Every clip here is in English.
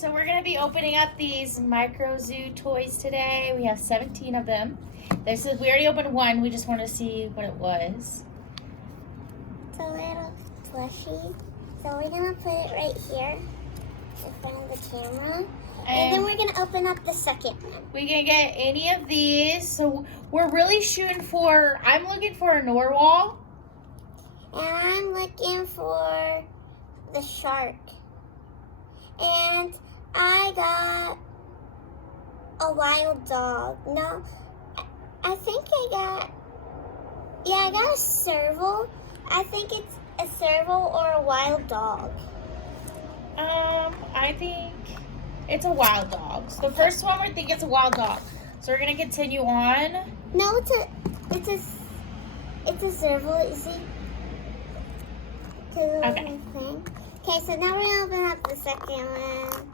so we're gonna be opening up these Micro Zoo toys today. We have 17 of them. We already opened one. We just wanted to see what it was. It's a little plushie. So we're gonna put it right here in front of the camera. And then we're gonna open up the second one. We can get any of these. So we're really shooting for, I'm looking for a narwhal. And I'm looking for the shark. And I got a wild dog. No, I think I got a serval. I think it's a serval or a wild dog. I think it's a wild dog. So the first one, we think it's a wild dog. So we're gonna continue on. No, it's a serval. You see? Okay. Okay, so now we're gonna open up the second one.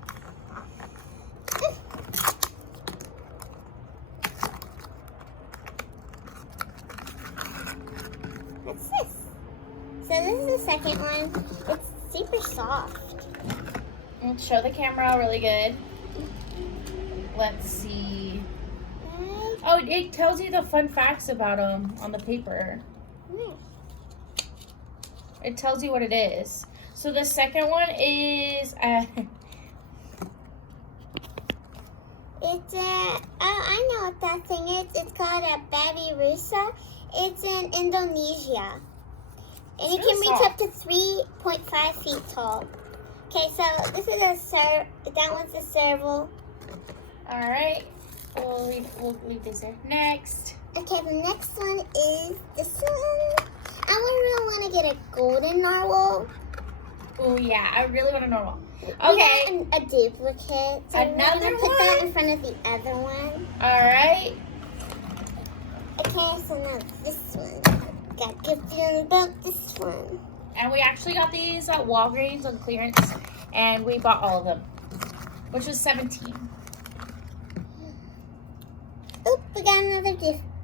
What's this? So this is the second one. It's super soft. Let's show the camera really good. Let's see. Oh, it tells you the fun facts about them on the paper. It tells you what it is. So the second one is I know what that thing is. It's called a baby rusa. It's in Indonesia. And it can reach up to 3.5 feet tall. Okay, so this is that one's a serval. All right. We'll leave this there. Next. Okay, the next one is this one. I really want to get a golden narwhal. Oh yeah, I really want a narwhal. We Okay. got a duplicate. So Another we're gonna put that in front of the other one. All right. Okay, so now this one. Got a good feeling about this one. And we actually got these at Walgreens on clearance, and we bought all of them, which was 17. Oop, we got another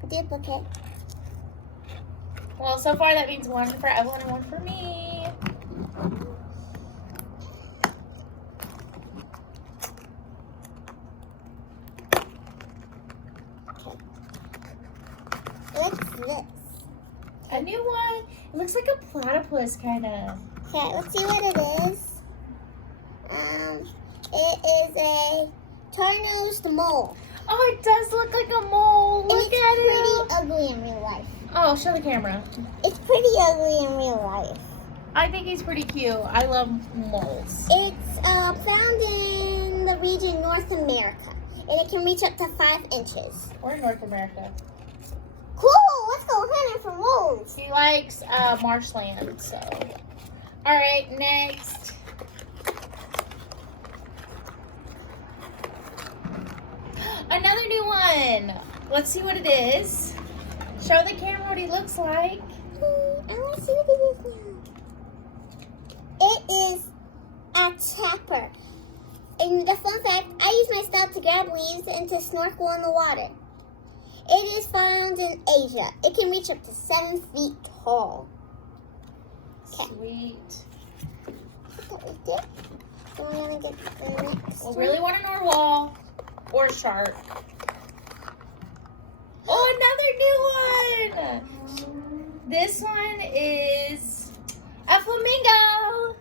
duplicate. Well, so far that means one for Evelyn and one for me. Okay. What's this? A new one. It looks like a platypus, kind of. Okay, let's see what it is. It is a tar-nosed mole. Oh, it does look like a mole. Look It's at pretty ugly in real life. Oh, show the camera. It's pretty ugly in real life. I think he's pretty cute. I love moles. It's found in the region North America, and it can reach up to 5 inches. We're in North America. Cool, let's go hunting for moles. He likes marshland, so. All right, next. Another new one. Let's see what it is. Show the camera what he looks like. I want to see what it is now. It is a chapper. And the fun fact, I use my snout to grab leaves and to snorkel in the water. It is found in Asia. It can reach up to 7 feet tall. Okay. Sweet. Put that right there. So we're gonna get the next We one. really want a narwhal or a shark. Oh, another new one. This one is a flamingo.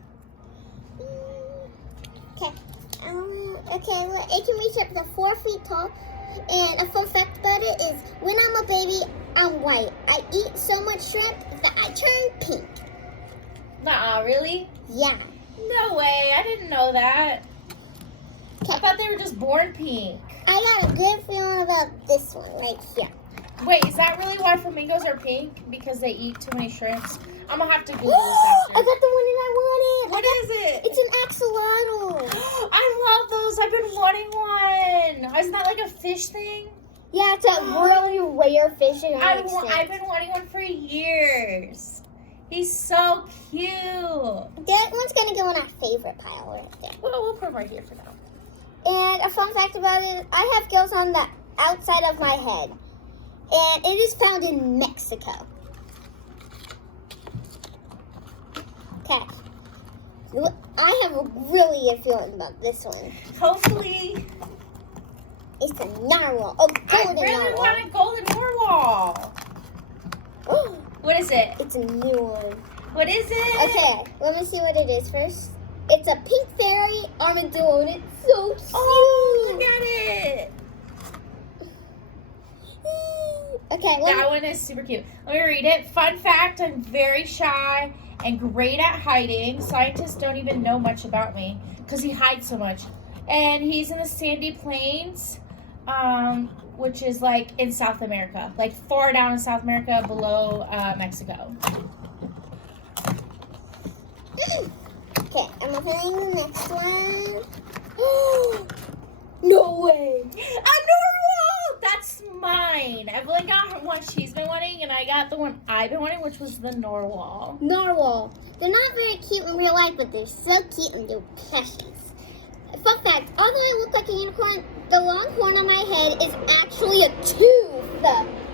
Okay. Okay, it can reach up to 4 feet tall. And a fun fact about it is, when I'm a baby, I'm white. I eat so much shrimp that I turn pink. Nuh-uh, really? Yeah. No way, I didn't know that. I thought they were just born pink. I got a good feeling about this one right here. Wait, is that really why flamingos are pink? Because they eat too many shrimps? I'm gonna have to Google this I after. got the one that I wanted. What is it? It's an axolotl. I love those. I've been wanting one. Isn't that like a fish thing? Yeah, it's a really rare fish. I've been wanting one for years. He's so cute. That one's gonna go in our favorite pile right there. Well, we'll put him right here for now. And a fun fact about it, I have gills on the outside of my head. And it is found in Mexico. Okay. I have a really good feeling about this one. Hopefully. It's a narwhal. Oh, I golden really narwhal. want a golden narwhal. What is it? It's a new one. What is it? Okay, let me see what it is first. It's a pink fairy armadillo, and it's so cute. Oh, look at it. Okay, That one is super cute. Let me read it. Fun fact, I'm very shy and great at hiding. Scientists don't even know much about me because he hides so much. And he's in the Sandy Plains, which is like in South America. Like far down in South America below Mexico. Okay, I'm opening the next one. No way! A narwhal! That's mine. Evelyn got one she's been wanting, and I got the one I've been wanting, which was the narwhal. Narwhal. They're not very cute in real life, but they're so cute and they're precious. Fun fact, although I look like a unicorn, the long horn on my head is actually a tooth.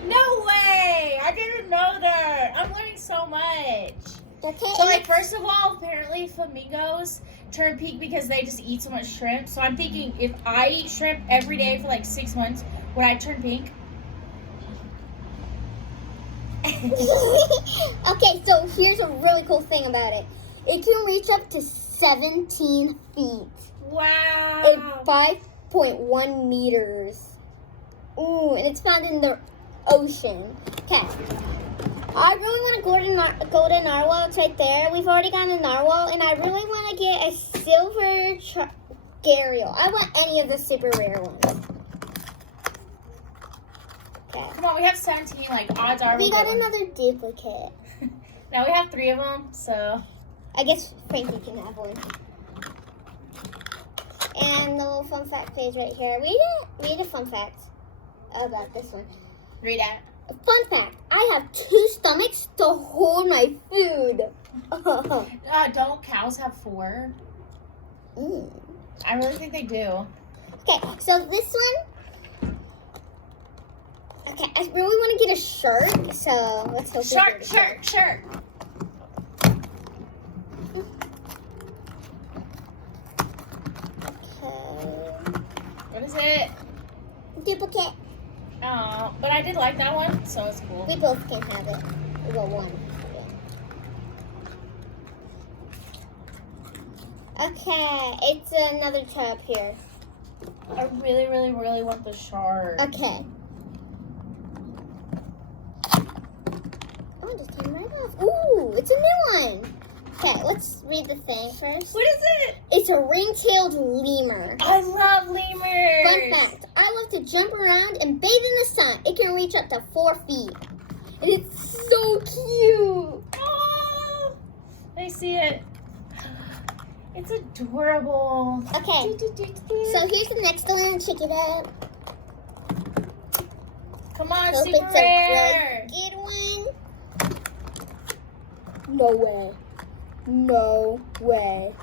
No way! I didn't know that. I'm learning so much. Okay, So, like, first of all, apparently flamingos turn pink because they just eat so much shrimp. So I'm thinking if I eat shrimp every day for like 6 months, would I turn pink? Okay, so here's a really cool thing about it. It can reach up to 17 feet Wow. and 5.1 meters. Ooh, and it's found in the ocean. Okay. I really want a golden narwhal. It's right there. We've already gotten a narwhal, and I really want to get a silver gharial. I want any of the super rare ones. Okay. Come on, we have 17. Like, odds are We got good. another duplicate. Now we have 3 of them, so. I guess Frankie can have one. And the little fun fact page right here. Read a fun fact about this one. Read it. Fun fact, I have 2 stomachs to hold my food. Don't cows have 4? I really think they do. Okay, so this one. Okay, I really want to get a shark, so let's hope Shark, we get a shark, shark. Okay. What is it? Duplicate. Oh, but I did like that one, so it's cool. We both can have it. Well, one. Yeah. Okay, it's another tub here. I really, really, really want the shark. Okay. Oh, it just came right off. Ooh, it's a new one. Okay, let's read the thing first. What is it? It's a ring-tailed lemur. I love lemurs. Fun fact, I love to jump around and bathe in the sun. It can reach up to 4 feet. And it's so cute. Oh, I see it. It's adorable. Okay, so here's the next one. Check it out. Come on, Hope super it's rare. a really good one. No way. No way.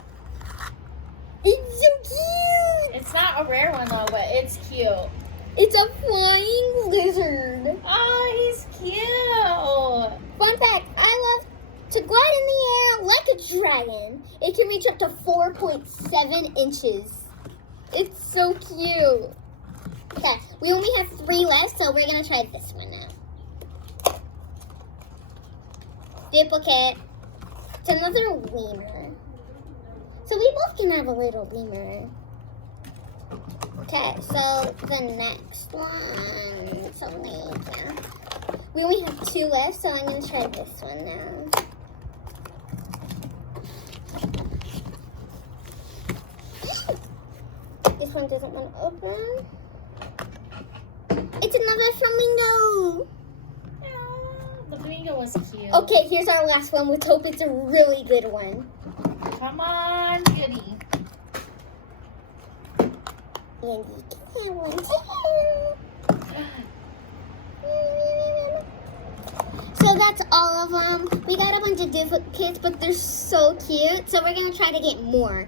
It's so cute. It's not a rare one though, but it's cute. It's a flying lizard. Oh, he's cute. Fun fact, I love to glide in the air like a dragon. It can reach up to 4.7 inches. It's so cute. Okay, we only have 3 left, so we're going to try this one now. Duplicate. It's another lemur. So we both can have a little lemur. Okay, so the next one. So later. We only have 2 left, so I'm going to try this one now. This one doesn't want to open. It's another flamingo. The flamingo was cute. Okay, here's our last one. Let's hope it's a really good one. Come on, goody. And you can have one too. So that's all of them. We got a bunch of duplicates, but they're so cute. So we're going to try to get more.